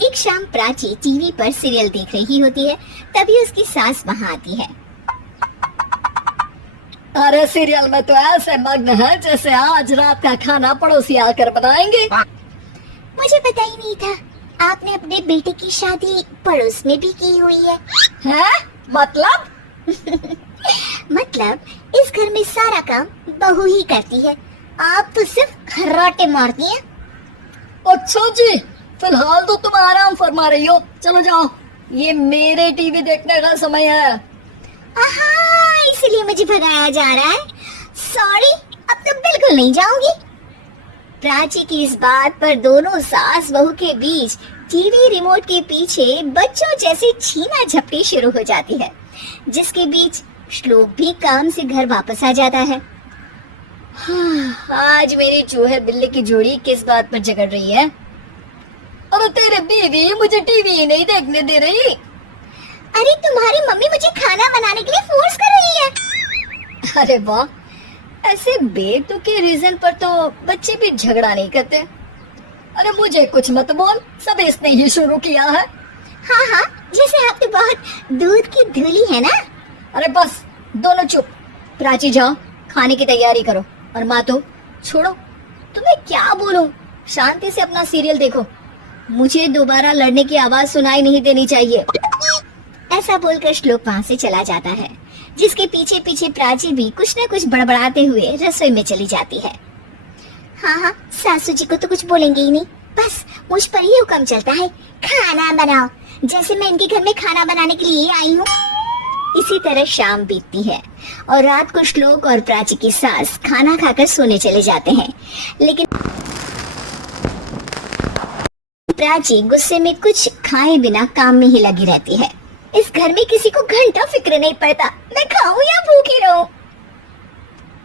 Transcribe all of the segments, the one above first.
एक शाम प्राची टीवी पर सीरियल देख रही होती है। तभी उसकी सास वहाँ आती है। अरे सीरियल में तो ऐसे मग्न है जैसे आज रात का खाना पड़ोसी आकर बनाएंगे। मुझे पता ही नहीं था आपने अपने बेटे की शादी पड़ोस में भी की हुई है। हैं? मतलब? मतलब इस घर में सारा काम बहू ही करती है, आप तो सिर्फ खर्राटे मारती हैं। अच्छा जी, फिलहाल तो तुम आराम फरमा रही हो, चलो जाओ, ये मेरे टीवी देखने का समय है। आहा, इसलिए मुझे भगाया जा रहा है। सॉरी, अब तो बिल्कुल नहीं जाऊंगी। प्राची की इस बात पर दोनों सास बहू के बीच टीवी रिमोट के पीछे बच्चों जैसे छीना झपटी शुरू हो जाती है, जिसके बीच श्लोक भी काम से घर वापस आ जाता है। आज मेरी चूहे बिल्ली की जोड़ी किस बात पर झगड़ रही है? अरे तेरे बीवी मुझे टीवी ही नहीं देखने दे रही। अरे तुम्हारी मम्मी मुझे खाना बनाने के लिए फोर्स कर रही है। अरे वाह, ऐसे बेतुके रीजन पर तो बच्चे भी झगड़ा नहीं करते। अरे मुझे कुछ मत बोल, सब इसने ही शुरू किया है। हाँ हाँ, जैसे आप तो बहुत दूध की धूली है ना। अरे बस, दोनों चुप। प्राची जाओ, खाने की तैयारी करो। और माँ तो छोड़ो, तुम्हें क्या बोलूं, शांति से अपना सीरियल देखो, मुझे दोबारा लड़ने की आवाज सुनाई नहीं देनी चाहिए। ऐसा बोलकर श्लोक वहाँ से चला जाता है, जिसके पीछे पीछे प्राची भी कुछ न कुछ बड़बड़ाते हुए रसोई में चली जाती है। हाँ हाँ, सासू जी को तो कुछ बोलेंगे ही नहीं, बस मुझ पर ही हुक्म चलता है, खाना बनाओ, जैसे मैं इनके घर में खाना बनाने के लिए आई हूँ। इसी तरह शाम बीतती है और रात को श्लोक और प्राची की सास खाना खाकर सोने चले जाते हैं। लेकिन प्राची गुस्से में कुछ खाए बिना काम में ही लगी रहती है। इस घर में किसी को घंटा फिक्र नहीं पड़ता, मैं खाऊं या भूखी रहूं।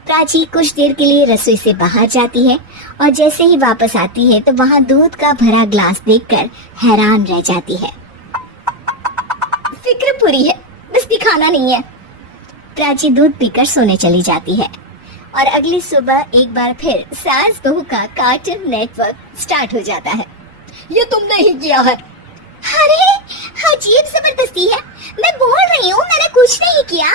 प्राची कुछ देर के लिए रसोई से बाहर जाती है और जैसे ही वापस आती है तो वहाँ दूध का भरा ग्लास देखकर हैरान रह जाती है। फिक्र पूरी है, बस दिखाना नहीं है। प्राची दूध पीकर सोने चली जाती है और अगली सुबह एक बार फिर सास बहू का कार्टून नेटवर्क स्टार्ट हो जाता है। ये तुमने ही किया है। अरे अजीब जबरदस्ती है, मैं बोल रही हूँ मैंने कुछ नहीं किया।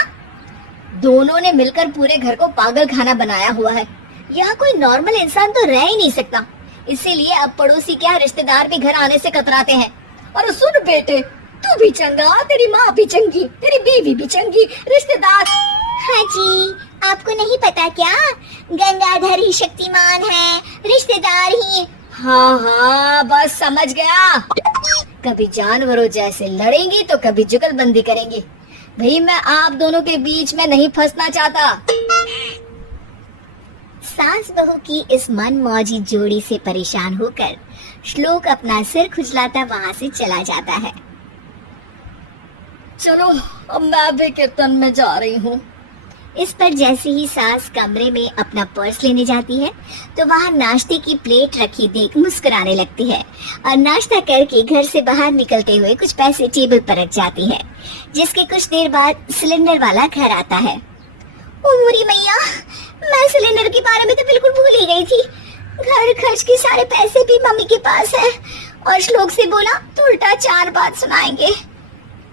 दोनों ने मिलकर पूरे घर को पागल खाना बनाया हुआ है। यहाँ कोई नॉर्मल इंसान तो रह ही नहीं सकता, इसीलिए अब पड़ोसी क्या रिश्तेदार भी घर आने से कतराते हैं। और सुन बेटे, तू भी चंगा, तेरी माँ भी चंगी, तेरी बीवी भी चंगी, रिश्तेदार। हाँ जी, आपको नहीं पता क्या, गंगाधर ही शक्तिमान है, रिश्तेदार ही। हाँ हाँ, बस समझ गया। कभी जानवरों जैसे लड़ेंगी तो कभी जुगलबंदी करेंगी। भाई मैं आप दोनों के बीच में नहीं फंसना चाहता। सास बहू की इस मनमौजी जोड़ी से परेशान होकर श्लोक अपना सिर खुजलाता वहाँ से चला जाता है। चलो अब मैं भी कीर्तन में जा रही हूँ। इस पर जैसे ही सास कमरे में अपना पर्स लेने जाती है तो वहाँ नाश्ते की प्लेट रखी देख मुस्कुराने लगती है और नाश्ता करके घर से बाहर निकलते हुए कुछ पैसे टेबल पर रख जाती है, जिसके कुछ देर बाद सिलेंडर वाला घर आता है। ओ मुरी मैया, मैं सिलेंडर के बारे में तो बिल्कुल भूल ही गई थी। घर खर्च के सारे पैसे भी मम्मी के पास है और श्लोक से बोला तो उल्टा 4 बात सुनाएंगे।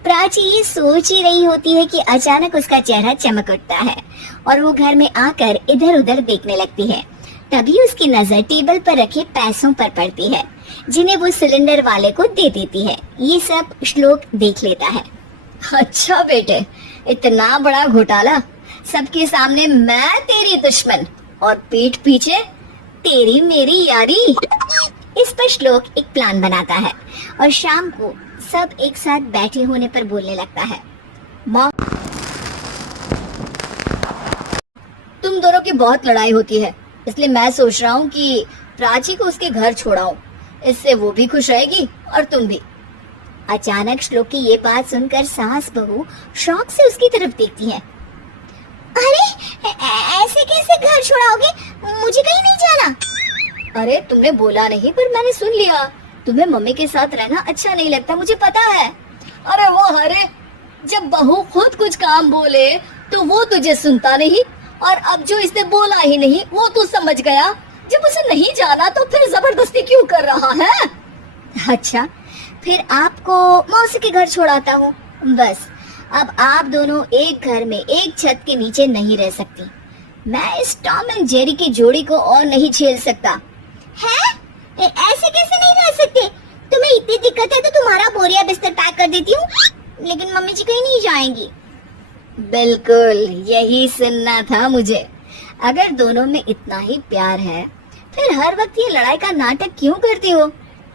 प्राची ये सोच ही रही होती है कि अचानक उसका चेहरा चमक उठता है और वो घर में आकर इधर उधर देखने लगती है। तभी उसकी नजर टेबल पर रखे पैसों पर पड़ती है, जिन्हें वो सिलेंडर वाले को दे देती है। ये सब श्लोक देख लेता है। अच्छा बेटे, इतना बड़ा घोटाला, सबके सामने मैं तेरी दुश्मन और पीठ पीछे तेरी मेरी यारी। इस पर श्लोक एक प्लान बनाता है और शाम को सब एक साथ बैठे होने पर बोलने लगता है। माँ, तुम दोनों की बहुत लड़ाई होती है, इसलिए मैं सोच रहा हूँ कि प्राची को उसके घर छोड़ाऊं, इससे वो भी खुश रहेगी और तुम भी। अचानक श्लोक की ये बात सुनकर सास बहू शौक से उसकी तरफ देखती है। अरे ऐसे कैसे घर छोड़ाओगे, मुझे कहीं नहीं जाना। अरे तुमने बोला नहीं पर मैंने सुन लिया, तुम्हें मम्मी के साथ रहना अच्छा नहीं लगता, मुझे पता है। अरे वो हरे, जब बहू खुद कुछ काम बोले तो वो तुझे सुनता नहीं, और अब जो इसने बोला ही नहीं वो तू समझ गया। जब उसे नहीं जाना तो फिर जबरदस्ती क्यों कर रहा है? अच्छा, फिर आपको मौसी के घर छोड़ाता हूँ। बस अब आप दोनों एक घर में एक छत के नीचे नहीं रह सकती। मैं इस टॉम एंड जेरी की जोड़ी को और नहीं झेल सकता। है? ऐसे कैसे नहीं रह सकते? तुम्हें इतनी दिक्कत है तो तुम्हारा बोरिया बिस्तर पैक कर देती हूँ, लेकिन मम्मी जी कहीं नहीं जाएंगी। बिल्कुल यही सुनना था मुझे। अगर दोनों में इतना ही प्यार है फिर हर वक्त ये लड़ाई का नाटक क्यों करती हो?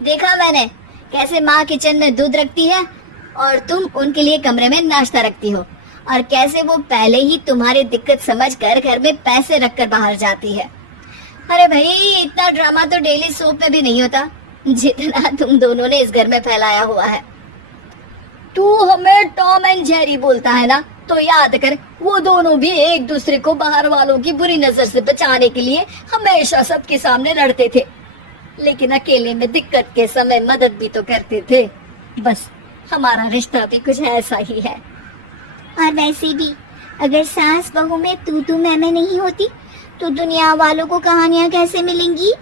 देखा मैंने कैसे माँ किचन में दूध रखती है और तुम उनके लिए कमरे में नाश्ता रखती हो, और कैसे वो पहले ही तुम्हारी दिक्कत समझकर घर में पैसे रखकर बाहर जाती है। अरे भाई इतना ड्रामा तो डेली सोप में भी नहीं होता जितना तुम दोनों ने इस घर में फैलाया हुआ है। तू हमें टॉम एंड जेरी बोलता है ना, तो याद कर वो दोनों भी एक दूसरे को बाहर वालों की बुरी नजर से बचाने के लिए हमेशा सबके सामने लड़ते थे, लेकिन अकेले में दिक्कत के समय मदद भी तो करते थे। बस हमारा रिश्ता भी कुछ ऐसा ही है। और वैसे भी अगर सास बहू में तू मैं नहीं होती तो दुनिया वालों को कहानियां कैसे मिलेंगी?